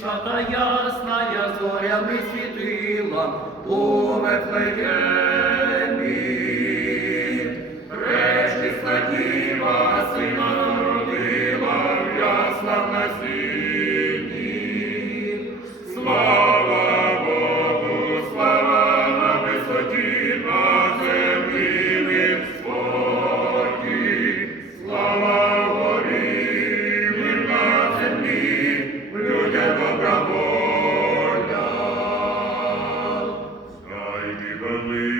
Вічна та ясна я зорями світила у Ветлеємі. Пречисла діва сина народила ясна в яслах. воля, знайди вели.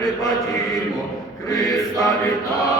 припадімо, Христа вітаємо.